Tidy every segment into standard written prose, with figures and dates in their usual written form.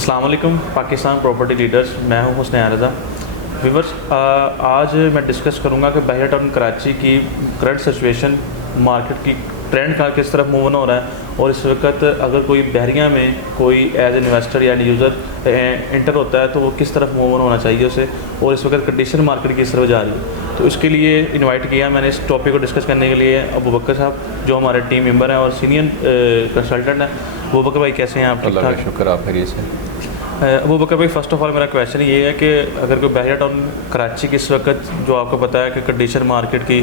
अस्सलाम वालेकुम Pakistan property leaders, मैं हूं हुस्न रज़ा। व्यूअर्स, आज मैं डिस्कस करूंगा कि बहरिया टाउन कराची की करंट सिचुएशन, मार्केट की ट्रेंड का किस तरफ मूव हो रहा है और इस वक्त अगर कोई बहरिया में कोई एज इन्वेस्टर या यूज़र इंटर होता है तो वो किस तरफ मूव होना चाहिए उसे, और इस वक्त कंडीशन मार्केट किस तरफ जा रही है। तो इसके लिए इनवाइट किया मैंने इस टॉपिक को डिस्कस करने के लिए अबू बकर साहब, जो हमारे टीम मेंबर हैं और सीनियर कंसल्टेंट हैं। अबू बकर भाई कैसे हैं आप? अल्लाह का शुक्र, आप खैरियत से। अबू बकर भाई, फ़र्स्ट ऑफ ऑल मेरा क्वेश्चन ये है कि अगर कोई बहरिया टाउन कराची की इस वक्त, जो आपको पता है कि कंडीशन मार्केट की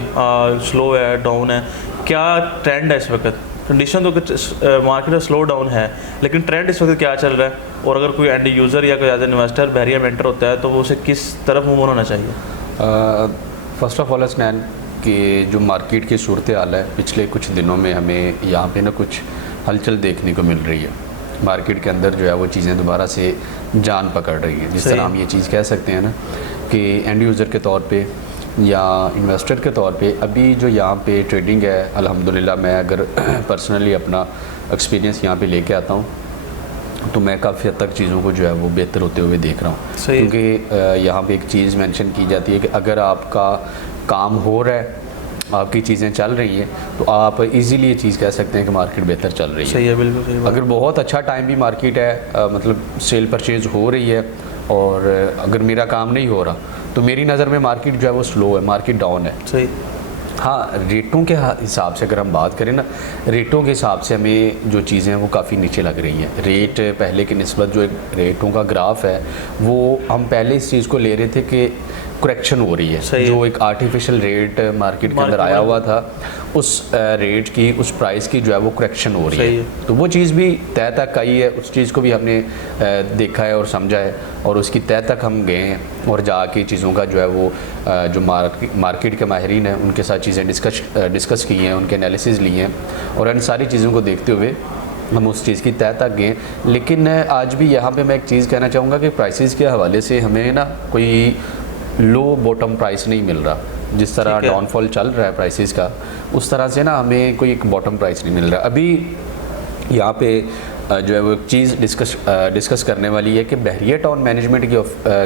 स्लो है, डाउन है, क्या ट्रेंड है इस वक्त? कंडीशन तो मार्केट का स्लो डाउन है, लेकिन ट्रेंड इस वक्त क्या चल रहा है, और अगर कोई एंड यूज़र या कोई एज इन्वेस्टर बहरिया में एंटर होता है तो वो उसे किस तरफ मूव होना चाहिए? फ़र्स्ट ऑफ ऑल स्नैन कि जो मार्केट की सूरत हाल है पिछले कुछ दिनों में हमें यहाँ पे ना कुछ हलचल देखने को मिल रही है। मार्केट के अंदर जो है वो चीज़ें दोबारा से जान पकड़ रही हैं, जिस तरह हम ये चीज़ कह सकते हैं ना कि एंड यूज़र के तौर पे या इन्वेस्टर के तौर पे अभी जो यहाँ पे ट्रेडिंग है, अल्हम्दुलिल्लाह मैं अगर पर्सनली अपना एक्सपीरियंस यहाँ पे लेके आता हूँ तो मैं काफ़ी हद तक चीज़ों को जो है वो बेहतर होते हुए देख रहा हूँ। क्योंकि यहाँ पे एक चीज़ मेंशन की जाती है कि अगर आपका काम हो रहा है, आपकी चीज़ें चल रही हैं, तो आप इजीली ये चीज़ कह सकते हैं कि मार्केट बेहतर चल रही है। सही है, बिल्कुल सही बात। अगर बहुत अच्छा टाइम भी मार्केट है, मतलब सेल परचेज़ हो रही है, और अगर मेरा काम नहीं हो रहा तो मेरी नज़र में मार्केट जो है वो स्लो है, मार्केट डाउन है। सही। हाँ, रेटों के हिसाब से अगर हम बात करें ना, रेटों के हिसाब से हमें जो चीज़ें हैं वो काफ़ी नीचे लग रही हैं। रेट पहले की निस्बत जो एक रेटों का ग्राफ है वो हम पहले इस चीज़ को ले रहे थे कि करेक्शन हो रही है। जो एक आर्टिफिशियल रेट मार्केट के अंदर आया हुआ था, उस रेट की, उस प्राइस की जो है वो करेक्शन हो रही है। तो वो चीज़ भी तय तक आई है, उस चीज़ को भी हमने देखा है और समझा है, और उसकी तय तक हम गए हैं और जाके चीज़ों का जो है वो जो मार्केट के माहिरीन हैं उनके साथ चीज़ें डिस्कस की हैं, उनके एनालिसिस लिए हैं, और इन सारी चीज़ों को देखते हुए हम उस चीज़ की तय तक गए। लेकिन आज भी यहाँ पे मैं एक चीज़ कहना चाहूँगा कि प्राइसेस के हवाले से हमें ना कोई लो बॉटम प्राइस नहीं मिल रहा। जिस तरह डाउनफॉल चल रहा है प्राइसेस का, उस तरह से ना हमें कोई एक बॉटम प्राइस नहीं मिल रहा। अभी यहाँ पे जो है वो एक चीज़ डिस्कस करने वाली है कि बहरिया टाउन मैनेजमेंट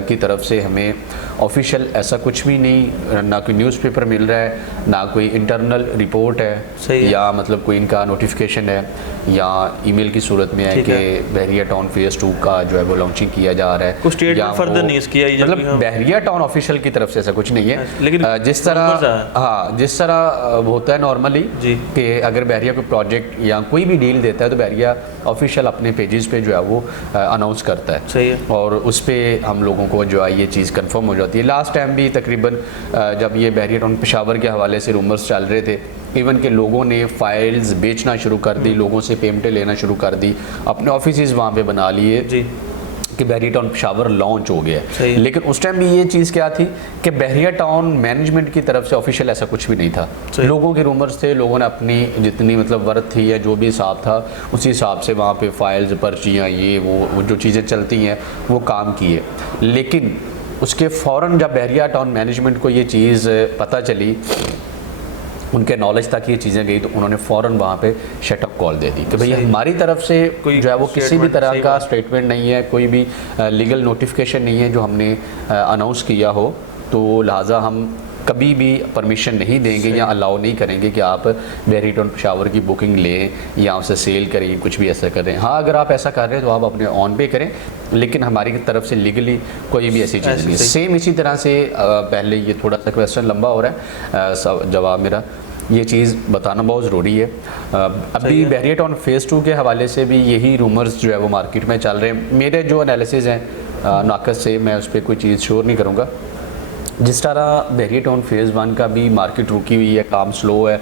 की तरफ से हमें ऑफिशियल ऐसा कुछ भी नहीं, ना कोई न्यूज़पेपर मिल रहा है, ना कोई इंटरनल रिपोर्ट है, या मतलब कोई इनका नोटिफिकेशन है या ईमेल की सूरत में है कि बहरिया टाउन फेज़ 2 का जो है वो लॉन्चिंग किया जा रहा है। कुछ स्टेटमेंट फर्दर नहीं किया, मतलब बहरिया टाउन ऑफिशियल की तरफ से ऐसा कुछ नहीं है। लेकिन जिस तरह होता है नॉर्मली कि अगर बहरिया कोई प्रोजेक्ट या कोई भी डील देता है तो बहरिया ऑफिशियल अपने पेजेस पे जो है वो अनाउंस करता है। सही है। और उस पर हम लोगों को जो है ये चीज़ कंफर्म हो जाती है। लास्ट टाइम भी तकरीबन जब ये बहरिया टाउन पेशावर के हवाले से रूमर्स चल रहे थे, इवन के लोगों ने फाइल्स बेचना शुरू कर दी, लोगों से पेमेंटें लेना शुरू कर दी, अपने ऑफिसेज वहाँ पे बना लिए जी कि बहरिया टाउन पेशावर लॉन्च हो गया। लेकिन उस टाइम भी ये चीज़ क्या थी कि बहरिया टाउन मैनेजमेंट की तरफ से ऑफिशियल ऐसा कुछ भी नहीं था। लोगों के रूमर्स थे, लोगों ने अपनी जितनी मतलब वर्थ थी या जो भी हिसाब था उसी हिसाब से वहाँ पे फाइल्स, पर्चियाँ, ये वो जो चीज़ें चलती हैं वो काम किए। लेकिन उसके फ़ौरन जब बहरिया टाउन मैनेजमेंट को ये चीज़ पता चली, उनके नॉलेज तक ये चीज़ें गई, तो उन्होंने फ़ौरन वहाँ पे शटअप कॉल दे दी कि भाई हमारी तरफ से कोई जो है वो किसी भी तरह का स्टेटमेंट नहीं है, कोई भी लीगल नोटिफिकेशन नहीं है जो हमने अनाउंस किया हो, तो लिहाजा हम कभी भी परमिशन नहीं देंगे या अलाउ नहीं करेंगे कि आप बहरिया टाउन पेशावर की बुकिंग लें या उसे सेल करें, कुछ भी ऐसा करें। हाँ, अगर आप ऐसा कर रहे हैं तो आप अपने ऑन पे करें, लेकिन हमारी तरफ से लीगली कोई भी ऐसी चीज़ नहीं है। सेम इसी तरह से पहले ये थोड़ा सा क्वेश्चन लंबा हो रहा है, जवाब मेरा ये चीज़ बताना बहुत ज़रूरी है। अभी बहरिया टाउन फेज़ 2 के हवाले से भी यही रूमर्स जो है वो मार्केट में चल रहे हैं। मेरे जो एनालिसिस हैं नाकस से, मैं उस पर कोई चीज़ श्योर नहीं करूँगा। जिस तरह बहरिया टाउन फेज़ 1 का भी मार्केट रुकी हुई है, काम स्लो है,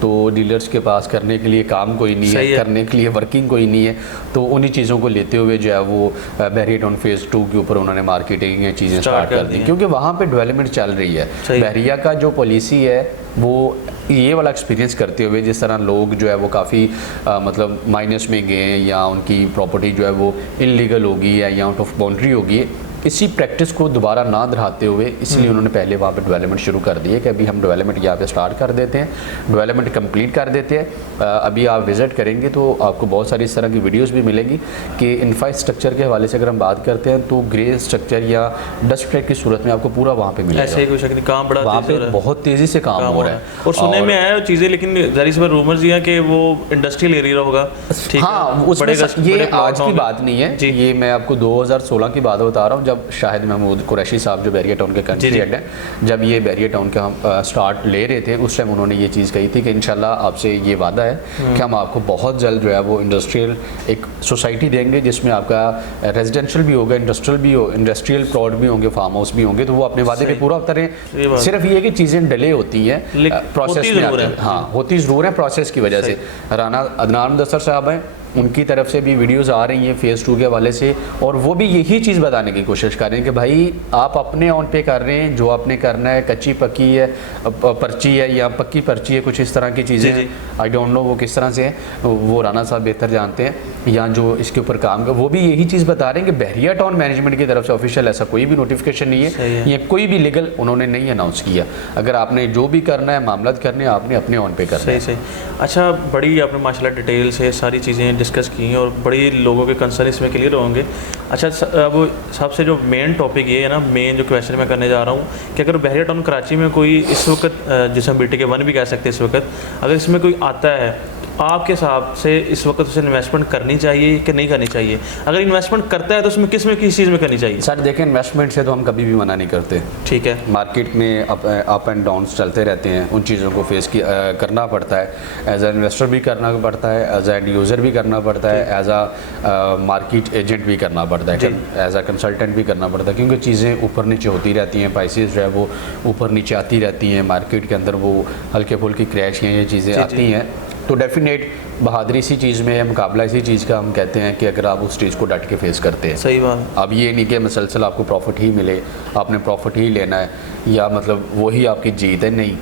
तो डीलर्स के पास करने के लिए काम कोई नहीं है, करने के लिए वर्किंग कोई नहीं है, तो उन्हीं चीज़ों को लेते हुए जो है वो बहरिया टाउन फेज़ 2 के ऊपर उन्होंने मार्केटिंग या चीज़ें स्टार्ट कर दी, क्योंकि वहाँ पे डेवलपमेंट चल रही है। बहरिया का जो पॉलिसी है वो ये वाला एक्सपीरियंस करते हुए, जिस तरह लोग जो है वो काफ़ी मतलब माइनस में गए या उनकी प्रॉपर्टी जो है वो इलीगल होगी या आउट ऑफ बाउंड्री होगी, इसी प्रैक्टिस को दोबारा ना दोहराते हुए इसलिए उन्होंने पहले वहाँ पे डेवलपमेंट शुरू कर दी है कि अभी हम डेवलपमेंट यहाँ पे स्टार्ट कर देते हैं, डेवलपमेंट कंप्लीट कर देते हैं। अभी आप विज़िट करेंगे तो आपको बहुत सारी इस तरह की वीडियोस भी मिलेंगी कि इंफ्रास्ट्रक्चर के हवाले से अगर हम बात करते हैं तो ग्रे स्ट्रक्चर या डस्ट ट्रैक की सूरत में आपको पूरा वहाँ पे मिलेगा। ऐसे ही कुछ नहीं, काम बड़ा वहाँ पे बहुत तेज़ी से काम हो रहा है और सुनने में आया चीज़ें, लेकिन जाहिर सी बात रूमर्स ये हैं कि वो इंडस्ट्रियल एरिया होगा। ठीक हाँ, है, उसमें ये आज की बात नहीं है, जी। ये मैं आपको 2016 की बात बता रहा हूँ, जब शाहिद महमूद कुरैशी साहब जो बैरिया टाउन के कंट्री हेड हैं, जब ये बैरिया टाउन का हम स्टार्ट ले रहे थे उस टाइम उन्होंने ये चीज़ कही थी कि इंशाल्लाह आपसे ये वादा है कि हम आपको बहुत जल्द जो है वो इंडस्ट्रियल एक सोसाइटी देंगे जिसमें आपका रेजिडेंशियल भी होगा, इंडस्ट्रियल भी हो, इंडस्ट्रियल प्लॉट भी होंगे, फार्म हाउस भी होंगे, तो वो अपने वादे पे पूरा उतरे। सिर्फ ये कि चीज़ें डिले होती हैं प्रोसेस में, हाँ होती ज़रूर है प्रोसेस की वजह से। राना अदनान मुदस्सर साहब हैं, उनकी तरफ से भी वीडियोस आ रही हैं फेज़ 2 के हवाले से, और वो भी यही चीज़ बताने की कोशिश कर रहे हैं कि भाई आप अपने ऑन पे कर रहे हैं, जो आपने करना है कच्ची पक्की है, पर्ची है या पक्की पर्ची है, कुछ इस तरह की चीज़ें हैं। आई डोंट नो वो किस तरह से है, वो राना साहब बेहतर जानते हैं, या जो इसके ऊपर काम कर वो भी यही चीज़ बता रहे हैं कि बहरिया टाउन मैनेजमेंट की तरफ से ऑफिशियल ऐसा कोई भी नोटिफिकेशन नहीं है या कोई भी लीगल उन्होंने नहीं अनाउंस किया। अगर आपने जो भी करना है मामला करने आपने अपने ऑन पे करना है। सही। अच्छा, बड़ी आपने माशाल्लाह डिटेल से सारी चीज़ें डिस्कस की हैं और बड़ी लोगों के कंसर्न इसमें क्लियर होंगे। अच्छा, अब सबसे जो मेन टॉपिक ये है ना, मेन जो क्वेश्चन मैं करने जा रहा हूँ कि अगर बहरिया टाउन कराची में कोई इस वक्त, जिसे हम BTK 1 भी कह सकते हैं इस वक्त, अगर इसमें कोई आता है, आपके हिसाब से इस वक्त उसे इन्वेस्टमेंट करनी चाहिए कि नहीं करनी चाहिए? अगर इन्वेस्टमेंट करता है तो उसमें किस चीज़ में करनी चाहिए? सर देखें, इन्वेस्टमेंट से तो हम कभी भी मना नहीं करते। ठीक है, मार्केट में अप एंड डाउन्स चलते रहते हैं, उन चीज़ों को फेस करना पड़ता है। एज ए इन्वेस्टर भी करना पड़ता है, एज ए एंड यूज़र भी करना पड़ता है, एज आ मार्केट एजेंट भी करना पड़ता है, एज आ कंसल्टेंट भी करना पड़ता है, क्योंकि चीज़ें ऊपर नीचे होती रहती हैं, प्राइसेस जो है वो ऊपर नीचे आती रहती हैं, मार्केट के अंदर वो हल्के फुल्की क्रैश या ये चीज़ें आती हैं। तो डेफिनेट बहादुरी इसी चीज़ में है, मुकाबला इसी चीज़ का हम कहते हैं कि अगर आप उस चीज़ को डट के फेस करते हैं। सही बात। अब ये नहीं कि मुसलसल आपको प्रॉफिट ही मिले, आपने प्रॉफिट ही लेना है या मतलब वही आपकी जीत है, नहीं,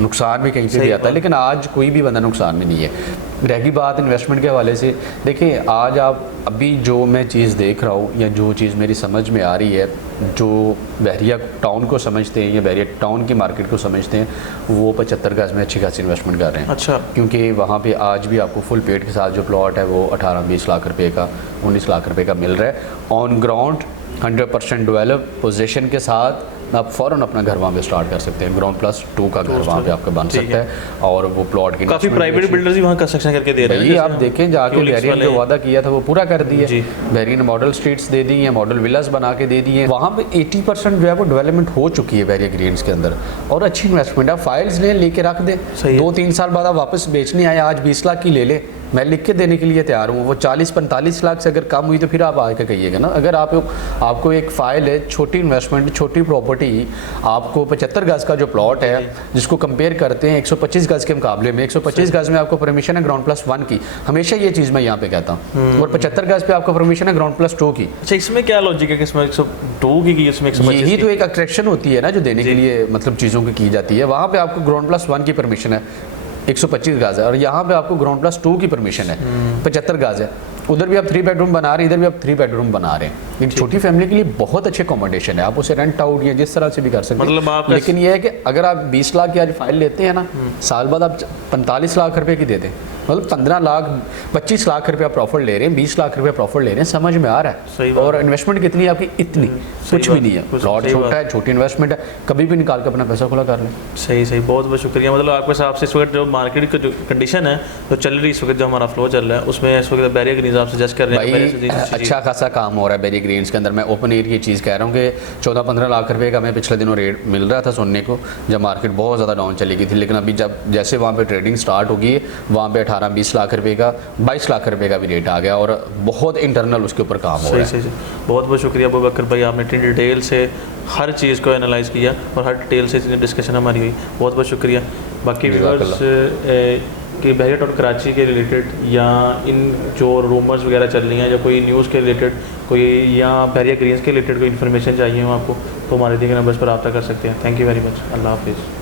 नुकसान भी कहीं से भी आता है, लेकिन आज कोई भी बंदा नुकसान में नहीं है। रहेगी बात इन्वेस्टमेंट के हवाले से, देखिए आज आप अभी जो मैं चीज़ देख रहा हूँ या जो चीज़ मेरी समझ में आ रही है, जो बहरिया टाउन को समझते हैं या बहरिया टाउन की मार्केट को समझते हैं, वो 75 गज में अच्छी खासी इन्वेस्टमेंट कर रहे हैं। अच्छा, क्योंकि वहाँ पे आज भी आपको फुल पेड के साथ जो प्लॉट है वो 18-20 लाख रुपए का, 19 लाख रुपए का मिल रहा है ऑन ग्राउंड, 100% डेवलप पोजीशन के साथ। आप फ़ौरन अपना घर वहाँ पे स्टार्ट कर सकते हैं, ग्राउंड +2 का घर वहाँ पे आपका बन सकता है, और वो प्लॉट की काफ़ी प्राइवेट बिल्डर्स भी वहाँ कंस्ट्रक्शन करके दे रहे हैं। ये आप देखें जाके बहरिया ने जो वादा किया था वो पूरा कर दिया। बहरिया ने मॉडल स्ट्रीट्स दे दी हैं, मॉडल विलास बना के दे दिए हैं, वहाँ पे 80% जो है वो डेवलपमेंट हो चुकी है बहरिया ग्रीन्स के अंदर, और अच्छी इन्वेस्टमेंट है। फाइल्स लेके रख दें, 2-3 साल बाद आप वापस बेचने आए, आज 20 लाख की ले ले, मैं लिख के देने के लिए तैयार हूँ। वो 40-45 लाख से अगर कम हुई तो फिर आप आके कहिएगा ना। अगर आपको एक फ़ाइल है, छोटी इन्वेस्टमेंट, छोटी प्रॉपर्टी, आपको 75 गज का जो प्लॉट है जिसको कंपेयर करते हैं 125 गज के मुकाबले में, 125 गज में आपको परमिशन है ग्राउंड +1 की, हमेशा ये चीज़ मैं यहाँ पे कहता हूँ, और 75 गज पे आपको परमिशन है ग्राउंड +2 की। अच्छा, इसमें क्या लॉजिक है कि इसमें 102 की, इसमें 125? यही तो एक अट्रैक्शन होती है ना जो देने के लिए मतलब चीज़ों की जाती है। वहाँ पे आपको ग्राउंड +1 की परमिशन है, 125 गज है, और यहाँ पे आपको ग्राउंड +2 की परमिशन है, 75 गज है। उधर भी आप 3 बेडरूम बना रहे हैं, इधर भी आप 3 बेडरूम बना रहे हैं। एक छोटी फैमिली के लिए बहुत अच्छे अकोमोडेशन है, आप उसे रेंट आउट या जिस तरह से भी कर सकते हैं। मतलब लेकिन यह है कि अगर आप 20 लाख की आज फाइल लेते हैं ना, साल बाद आप 45 लाख रुपए की दे दें, मतलब 15 लाख 25 लाख रुपया प्रॉफिट ले रहे हैं, 20 लाख रुपया प्रॉफिट ले रहे हैं, समझ में आ रहा है। और इन्वेस्टमेंट कितनी है आपकी? इतनी, कुछ भी नहीं है। प्लॉट छोटा है, छोटी इन्वेस्टमेंट है, कभी भी निकाल कर अपना पैसा खुला कर लें। सही, बहुत बहुत शुक्रिया। मतलब आपके हिसाब से इस वक्त जो मार्केट की जो कंडीशन है जो चल रही है, इस वक्त जो हमारा फ्लो चल रहा है, उसमें इस वक्त बैरिया ग्रीन्स आप सजेस्ट कर रहे हैं अच्छा खासा काम हो रहा है बैरिया ग्रीन्स के अंदर। मैं ओपन एयर की चीज़ कह रहा हूँ कि 14-15 लाख रुपए का मैं पिछले दिनों रेट मिल रहा था सुनने को, जब मार्केट बहुत ज़्यादा डाउन चली गई थी। लेकिन अभी जब जैसे वहाँ पे ट्रेडिंग स्टार्ट होगी, वहाँ पे 18-20 लाख रुपए का, 22 लाख रुपए का भी रेट आ गया, और बहुत इंटरनल उसके ऊपर काम हो रहा है। सही। बहुत बहुत शुक्रिया अबू बकर भाई, आपने इतनी डिटेल से हर चीज़ को एनालाइज़ किया और हर डिटेल से डिस्कशन हमारी हुई, बहुत बहुत शुक्रिया। बाकी व्यूअर्स कि बहरिया टाउन कराची के रिलेटेड या इन जो रूमर्स वगैरह चल रही हैं, या कोई न्यूज़ के रिलेटेड कोई, या बहरिया ग्रीन्स के रिलेटेड कोई इन्फॉर्मेशन चाहिए हो आपको, तो हमारे दिए गए नंबर्स पर रब्ता कर सकते हैं। Thank you very much. अल्लाह हाफिज़।